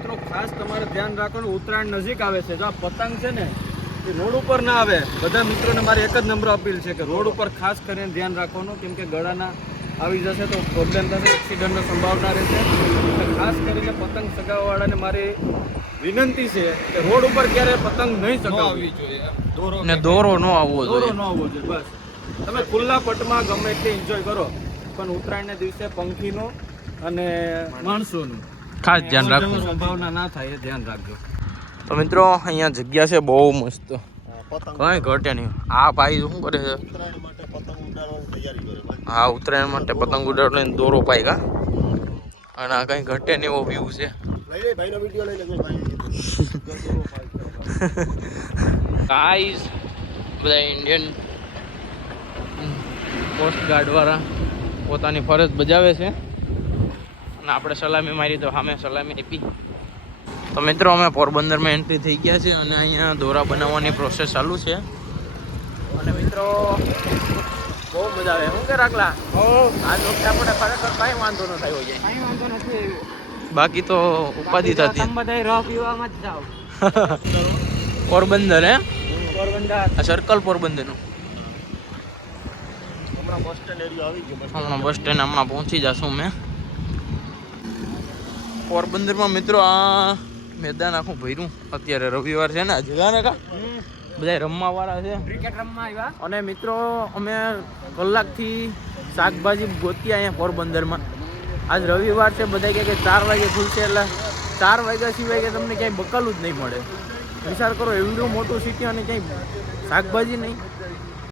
મિત્રો ખાસ તમારે ધ્યાન રાખવાનું, ઉત્તરાયણ નજીક આવે છે. જો આ પતંગ છે ને એ રોડ ઉપર ના આવે. બધા મિત્રોને મારી એક જ નમ્ર અપીલ છે કે રોડ ઉપર ખાસ કરીને ધ્યાન રાખવાનું, કેમ કે ગળાના આવી જશે તો પ્રોબ્લેમ થશે, એક્સિડન્ટની સંભાવના રહેશે. એટલે ખાસ કરીને પતંગ ચગાવવાવાળાને મારી વિનંતી છે કે રોડ ઉપર ક્યારે પતંગ નહીં ચગાવવી જોઈએ, ને દોરો ન આવવો દોરો જોઈએ. ન આવવો જોઈએ. બસ તમે ખુલ્લા પટમાં ગમે એટલી એન્જોય કરો, પણ ઉત્તરાયણના દિવસે પંખીનું અને માણસોનું ખાસ ધ્યાન રાખવું. સંભાવના ના થાય એ ધ્યાન રાખજો. તો મિત્રો અહીંયા જગ્યા છે બહુ મસ્ત, કઈ ઘટે નહીં. આ ભાઈ શું કરે છે? હા, ઉત્તરાયણ માટે પતંગ ઉડાડવાનો દોરો પાઈ કા, અને આ કઈ ઘટે નહીં એવો વ્યૂ છે. ગાઈસ બધા ઇન્ડિયન કોસ્ટ ગાર્ડ વાળા પોતાની ફરજ બજાવે છે, અને આપણે સલામી મારી તો સામે સલામી આપી. તો મિત્રો અમે પોરબંદરમાં એન્ટ્રી થઈ ગયા છે, અને અહીંયા દોરા બનાવવાની પ્રોસેસ ચાલુ છે. અને મિત્રો બહુ મજા આવે. શું કે રાખલા આ વખતે આપણે ખરેખર કાંઈ વાંધો ન થયો છે, કાંઈ વાંધો નથી. બાકી તો ઉપાધિ થતી. બધા રફ પીવામાં જ જાઓ. પોરબંદર હે, પોરબંદર આ સર્કલ પોરબંદરનું. હમણાં બસ સ્ટેન્ડ એરિયા આવી ગયો. હમણાં બસ સ્ટેન્ડ હમણાં પહોંચી જશું મેં પોરબંદરમાં. મિત્રો આ મેદાન આખું ભર્યું. અત્યારે રવિવાર છે ને, જગાને કા બધા રમવા વાળા છે, ક્રિકેટ રમવા આવ્યા. અને મિત્રો અમે કલાકથી શાકભાજી ગોતી અહીંયા પોરબંદરમાં. આજ રવિવાર છે, બધા કહે કે 4 વાગે ખુલશે, એટલે 4 વાગ્યા સિવાય કે તમને ક્યાંય બકાલું જ નહીં મળે. વિચાર કરો, એવડું મોટું સિટી અને ક્યાંય શાકભાજી નહીં.